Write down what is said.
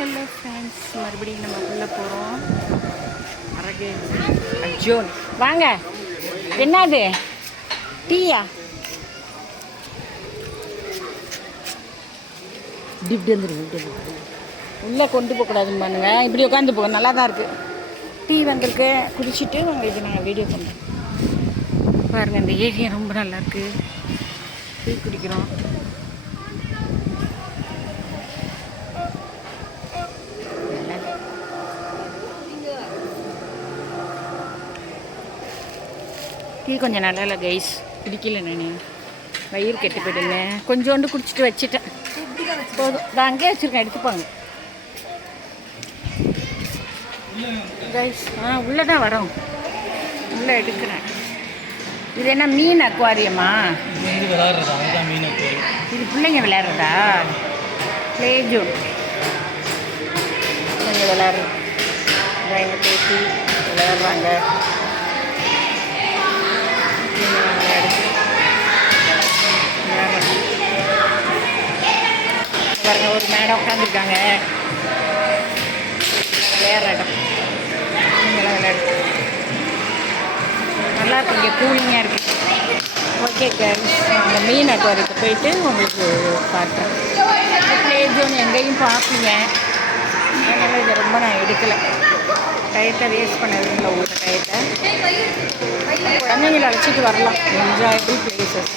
Hello friends, மறுபடியும் நம்ம உள்ளே போகிறோம். அர்ஜுன் வாங்க. என்னது டீயா? இப்படி வந்துருக்கு. உள்ளே கொண்டு போகக்கூடாதுன்னு பாருங்க. இப்படி உட்காந்து போக நல்லா தான் இருக்குது. டீ வந்திருக்கு, குடிச்சிட்டு உங்களுக்கு நாங்கள் வீடியோ பண்ணுறோம். பாருங்கள், இந்த ஏரியா ரொம்ப நல்லாயிருக்கு. டீ குடிக்கிறோம். டீ கொஞ்சம் நல்லா இல்லை கைஸ், குடிக்கல. நான் வயிறு கெட்டு போயிடுங்க. கொஞ்சோண்டு குடிச்சிட்டு வச்சுட்டேன். போதும், நான் அங்கேயே வச்சுருக்கேன், எடுத்துப்பாங்க கைஸ். உள்ளே தான் வரோம், உள்ளே எடுக்கிறேன். இது என்ன மீன் அக்வாரியமா? இது பிள்ளைங்க விளையாடுறதா? Play zone. பிள்ளைங்க விளையாடுறது. எங்கள் பேசி விளையாடுறாங்க. பாருங்க, ஒரு மேடம் உட்காந்துருக்காங்க. விளையாடுற இடம். நீங்களாம் விளையாடு. நல்லா இருக்கு, இங்கே கூலிங்காக இருக்குது. ஓகே கேர்ள்ஸ், அந்த மீன் அக்வாரியத்துக்கு போயிட்டு உங்களுக்கு காட்டுறேன். ப்ளே ஜோன் எங்கேயும் பார்ப்பீங்க, அதனால் இதை ரொம்ப நான் எடுக்கலை. டயத்தை வேஸ்ட் பண்ணதில்லை. உங்கள் டயத்தை குழந்தைங்களை அழைச்சிட்டு வரலாம். Enjoyable places.